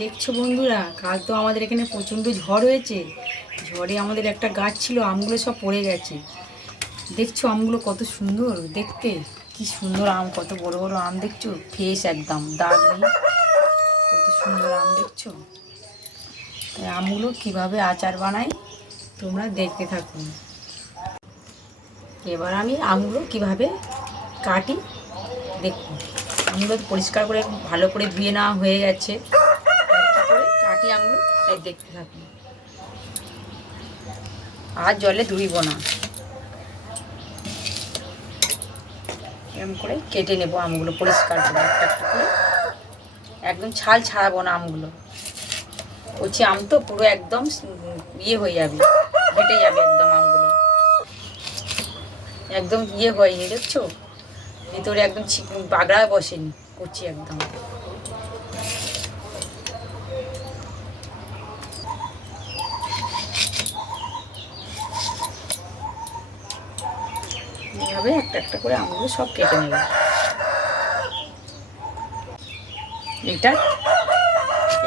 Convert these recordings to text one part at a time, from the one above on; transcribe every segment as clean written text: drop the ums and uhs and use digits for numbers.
দেখছো বন্ধুরা, কাল তো আমাদের এখানে প্রচণ্ড ঝড় হয়েছে। ঝড়ে আমাদের একটা গাছ ছিল, আমগুলো সব পড়ে গেছে। দেখছো আমগুলো কত সুন্দর দেখতে, কি সুন্দর আম, কত বড় বড় আম দেখছো, ফ্রেশ একদম, দাগ নেই, কত সুন্দর আম দেখছো। তাই আমগুলো কিভাবে আচার বানাই তোমরা দেখতে থাকো। এবার আমি আমগুলো কিভাবে কাটি দেখো। আমগুলো তো পরিষ্কার করে ভালো করে ধুয়ে নেওয়া হয়ে গেছে। কী করে কাটি আমগুলো তাই দেখতে থাকুন। আর জলে ধুইব না, এরকম করে কেটে নেবো আমগুলো পরিষ্কার করে একটা একটা করে, একদম ছাল ছাড়াবো না আমগুলো। কচি আম তো পুরো একদম ইয়ে হয়ে যাবে, ফেটে যাবে একদম আমগুলো, একদম ইয়ে হয়নি দেখছো, ভিতরে একদম বাগড়া বসেনি, কচি একদম। এইভাবে একটা একটা করে আমগুলো সব কেটে নেবে। এটা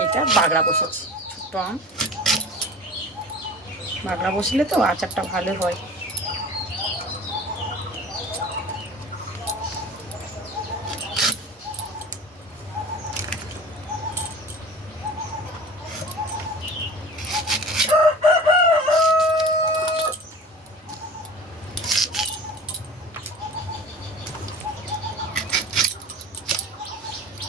এটা বাগড়া বসেছে, ছোট্ট আম, বাগড়া বসলে তো আচারটা ভালো হয়।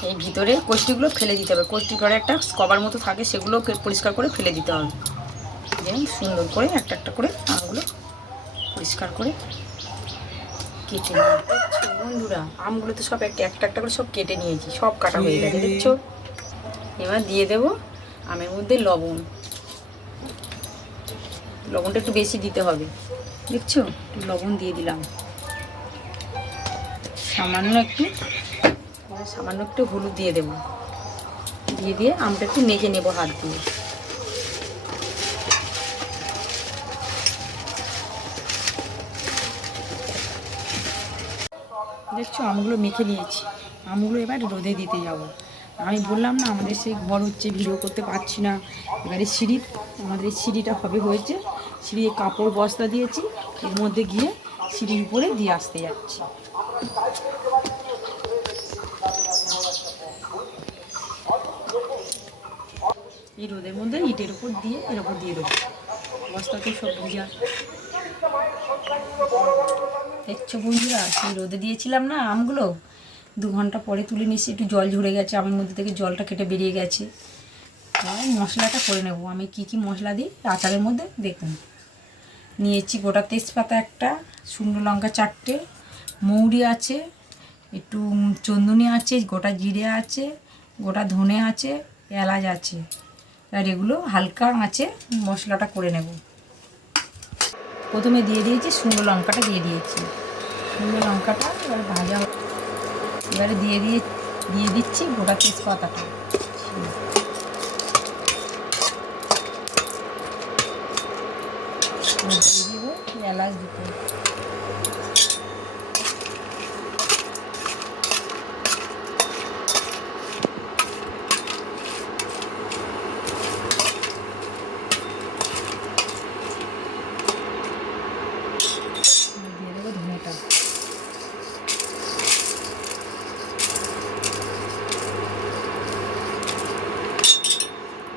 এই ভিতরে কষ্টিগুলো ফেলে দিতে হবে, কষ্টি করে একটা কভার মতো থাকে, সেগুলো পরিষ্কার করে ফেলে দিতে হবে। যেমন সুন্দর করে একটা একটা করে আমগুলো পরিষ্কার করে কেটে নিয়ে, বন্ধুরা আমগুলো তো সব একটা একটা একটা করে সব কেটে নিয়েছি, সব কাটা হয়ে গেছে দেখছো। এবার দিয়ে দেবো আমের মধ্যে লবণ, লবণটা একটু বেশি দিতে হবে দেখছো, একটু লবণ দিয়ে দিলাম, সামান্য একটু, সামান্য একটু হলুদ দিয়ে দেবো, দিয়ে দিয়ে আমটা একটু মেখে নেবো হাত দিয়ে। দেখছো আমগুলো মেখে নিয়েছি, আমগুলো এবার রোদে দিতে যাব। আমি বললাম না আমাদের সেই ঘর হচ্ছে, ভিডিও করতে পারছি না। এবারে সিঁড়ি, আমাদের এই সিঁড়িটা হয়েছে, সিঁড়িতে কাপড় বস্তা দিয়েছি, এর মধ্যে গিয়ে সিঁড়ির উপরে দিয়ে আসতে যাচ্ছি। এই রোদের মধ্যে ইটের উপর দিয়ে এর উপর দিয়ে দেবো, বস্তাতে সব ভিজা। দেখছো বন্ধুরা, সেই রোদে দিয়েছিলাম না আমগুলো, 2 ঘন্টা পরে তুলে নিচ্ছি, একটু জল ঝরে গেছে আমের মধ্যে থেকে, জলটা কেটে বেরিয়ে গেছে। তাই মশলাটা করে নেব। আমি কি কি মশলা দিই আচারের মধ্যে দেখুন। নিয়েছি গোটা তেজপাতা একটা, শুকনো লঙ্কা 4টে, মৌরি আছে, একটু চন্দনী আছে, গোটা জিরে আছে, গোটা ধনে আছে, এলাচ আছে। আর এগুলো হালকা আঁচে মশলাটা করে নেব। প্রথমে দিয়ে দিয়েছি শুকনো লঙ্কাটা, দিয়ে দিয়েছি শুকনো লঙ্কাটা, এবার ভাজা, এবারে দিয়ে দিচ্ছি গোটা তেজপাতাটা, দিয়ে দেবো এলাচ দুটো, দিয়ে দেবো ধনেটা,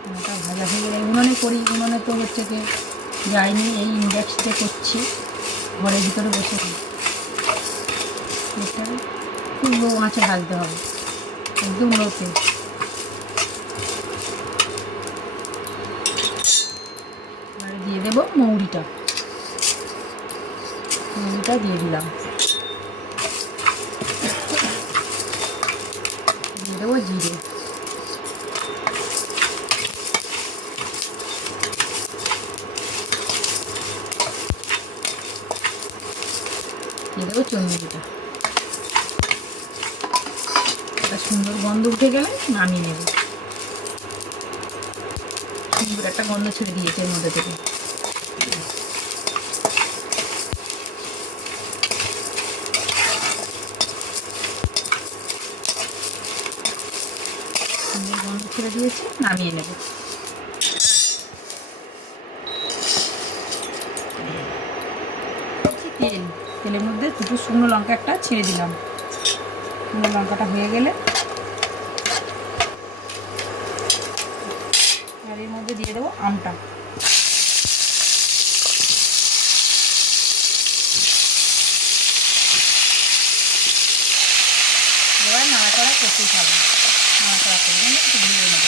ধনেটা ভাজা হয়ে গেলে উনুনে করি, উনুনে তো হচ্ছে কি যাইনি, এই ইন্ডাকশনে করছি, ঘরের ভিতরে বসে এটাকে খুব লো আঁচে ভাজতে হবে, একদম লোতে। এবারে দিয়ে দেবো মৌরিটা, মৌরিটা দিয়ে দিলাম, দিয়ে দেবো জিরে, দিয়ে দেবো চন্দনীটা। একটা সুন্দর গন্ধ উঠে গেলে নামিয়ে নেব। সুন্দর একটা গন্ধ ছেড়ে দিয়েছে এর মধ্যে থেকে। সুন্দর গন্ধ মধ্যে ছেড়ে দিয়েছি, নামিয়ে নেব। তেলের মধ্যে দুটো শুকনো লঙ্কা একটা ছেড়ে দিলাম। শুকনো লঙ্কাটা হয়ে গেলে আর এর মধ্যে দিয়ে দেবো আমটা। এবার নাড়াচাড়া করতেই থাকবে, নাড়াচাড়া করে একটু ভেজে নেব।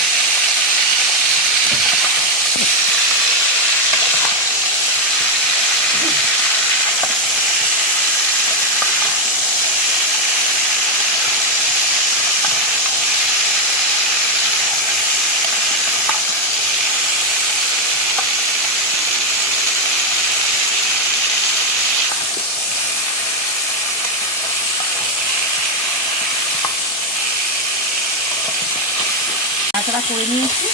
নাড়াচাড়া করে নিয়েছি,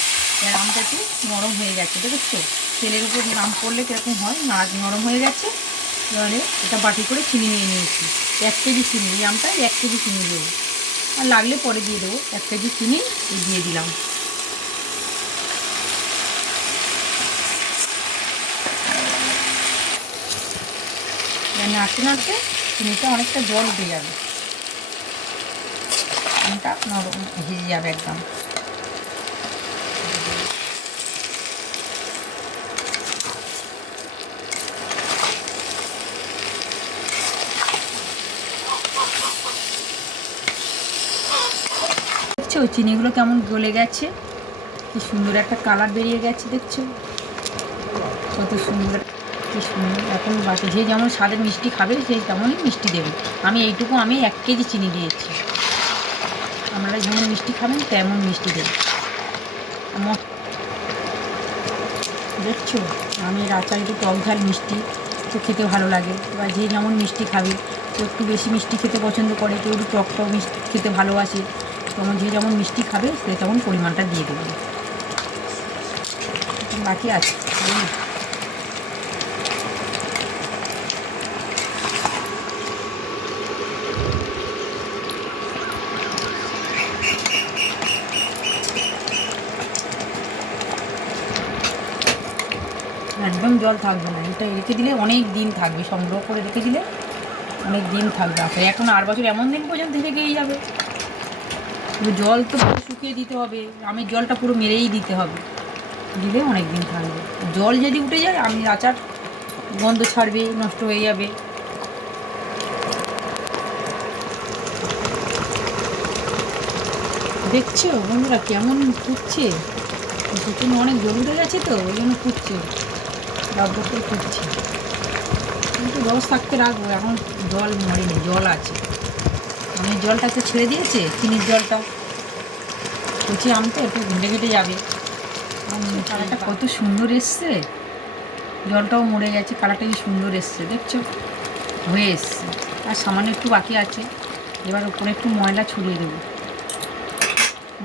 আর আমটা একটু নরম হয়ে গেছে, দেখেছো তেলের উপর আম পড়লে কীরকম হয়, নরম হয়ে গেছে। এবারে এটা বাটি করে চিনি নিয়ে নিয়েছি, 1 কেজি চিনি। এই আমটা 1 কেজি চিনি দেবো, আর লাগলে পরে দিয়ে দেবো। 1 কেজি চিনি দিয়ে দিলাম। নাড়তে নাড়তে চিনিটা অনেকটা জল উঠে যাবে, আমটা নরম ভেজে যাবে একদম। দেখছো চিনিগুলো কেমন গলে গেছে, কি সুন্দর একটা কালার বেরিয়ে গেছে, দেখছো কত সুন্দর, কি সুন্দর। এখন বাকি যে যেমন স্বাদের মিষ্টি খাবে সেই তেমনই মিষ্টি দেবে। আমি 1 কেজি চিনি দিয়েছি, আপনারা যেমন মিষ্টি খাবেন তেমন মিষ্টি দেবে। দেখছো আমি আচার একটু টক ঝাল মিষ্টি তো খেতে ভালো লাগে। এবার যে যেমন মিষ্টি খাবে, কেউ একটু বেশি মিষ্টি খেতে পছন্দ করে, কেউ একটু টক টক মিষ্টি খেতে ভালোবাসে, তেমন যে যেমন মিষ্টি খাবে সে তেমন পরিমাণটা দিয়ে দেবে। বাকি আছে একদম জল থাকবে না। এটা রেখে দিলে অনেক দিন থাকবে, সংগ্রহ করে রেখে দিলে অনেক দিন থাকবে। আচ্ছা এখন 8 বছর এমন দিন পর্যন্ত থেকেই যাবে। জল তো পুরো শুকিয়ে দিতে হবে, আমের জলটা পুরো মেরেই দিতে হবে, দিলে অনেক দিন থাকবে। জল যদি উঠে যায় আমের আচার গন্ধ ছাড়বে, নষ্ট হয়ে যাবে। দেখছো বন্ধুরা কেমন ফুটছে, সেখানে অনেক জল উঠে গেছে তো ওই জন্য ফুটছে, ডাব করে ফুটছে। কিন্তু রস থাকতে রাখবো, এখন জল মরেনি, জল আছে। আমের জলটা তো ছেড়ে দিয়েছে, চিনির জলটা, কচি আম তো একটু ঘেঁটে ঘেঁটে যাবে। কালারটা কত সুন্দর এসছে, জলটাও মরে গেছে, কালারটা কি সুন্দর এসছে, দেখছো হয়ে এসছে। আর সামান্য একটু বাকি আছে, এবার উপরে একটু ময়লা ছড়িয়ে দেবো।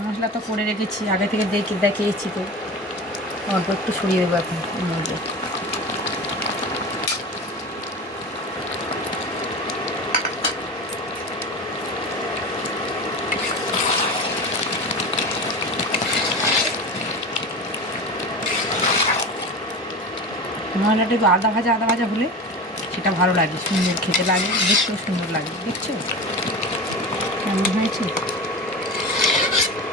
মশলা তো করে রেখেছি আগে থেকে, দেখিয়েছি তো, অল্প একটু ছড়িয়ে দেবো এখন এর মধ্যে। মশলাটা একটু আদা ভাজা হলে সেটা ভালো লাগে, সুন্দর খেতে লাগে, দেখতেও সুন্দর লাগে। দেখছো কেমন হয়েছে,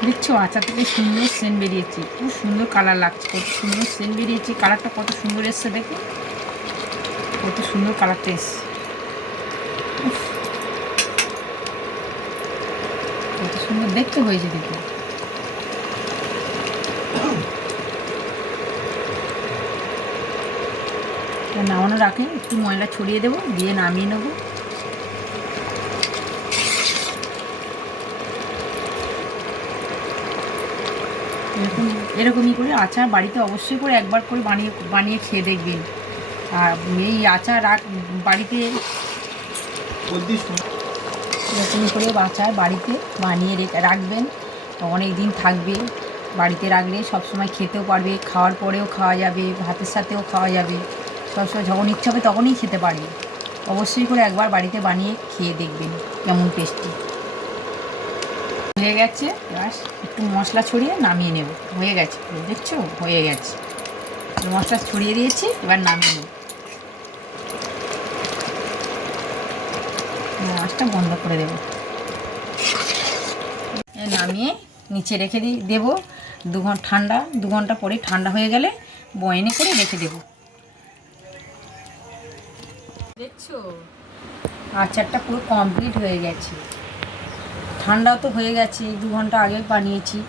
দেখছো আচার থেকে সুন্দর সেন্ট বেরিয়েছে, খুব সুন্দর কালার লাগছে, কত সুন্দর সেন্ট বেরিয়েছে, কালারটা কত সুন্দর এসছে, দেখো কত সুন্দর কালারটা এসছে, কত সুন্দর দেখতে হয়েছে দেখো। নামানোর আগে একটু ময়লা ছড়িয়ে দেবো, দিয়ে নামিয়ে নেবো। এরকমই করে আচার বাড়িতে অবশ্যই করে একবার করে বানিয়ে খেয়ে দেখবেন। আর এই আচার বাড়িতে এরকমই করে আচার বাড়িতে বানিয়ে রাখবেন, অনেক দিন থাকবে। বাড়িতে রাখলে সবসময় খেতেও পারবে, খাওয়ার পরেও খাওয়া যাবে, ভাতের সাথেও খাওয়া যাবে, সবসময় যখন ইচ্ছা হবে তখনই খেতে পারবে। অবশ্যই করে একবার বাড়িতে বানিয়ে খেয়ে দেখবেন কেমন টেস্টি। হয়ে গেছে, এবার একটু মশলা ছড়িয়ে নামিয়ে নেব। হয়ে গেছে, দেখছো হয়ে গেছে, মশলা ছড়িয়ে দিয়েছি, এবার নামিয়ে নেব। মাছটা বন্ধ করে দেব, নামিয়ে নিচে রেখে দেবো 2 ঘন্টা। 2 ঘন্টা পরে ঠান্ডা হয়ে গেলে বয়নে করে রেখে দেবো। দেখছো আচারটা পুরো কমপ্লিট হয়ে গেছে, ঠান্ডাও তো হয়ে গেছে, 2 ঘন্টা আগে বানিয়েছি।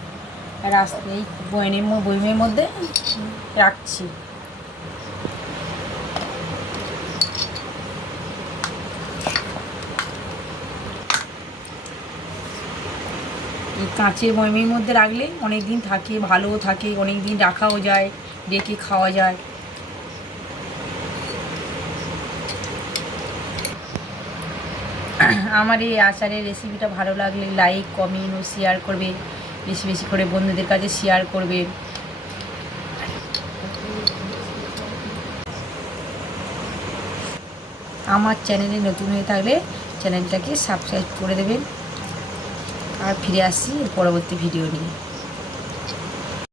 আর এই বয়মের মধ্যে রাখছি। এই কাঁচের বয়মের মধ্যে রাখলে অনেক দিন থাকে, ভালোও থাকে, অনেক দিন রাখাও যায়, রেখে খাওয়া যায়। আমার এই আচারের রেসিপিটা ভালো লাগলে লাইক, কমেন্ট ও শেয়ার করবে, বেশি বেশি করে বন্ধুদের কাছে শেয়ার করবে। আমার চ্যানেলে নতুন হয়ে থাকলে চ্যানেলটাকে সাবস্ক্রাইব করে দেবেন। আর ফিরে আসছি পরবর্তী ভিডিও নিয়ে।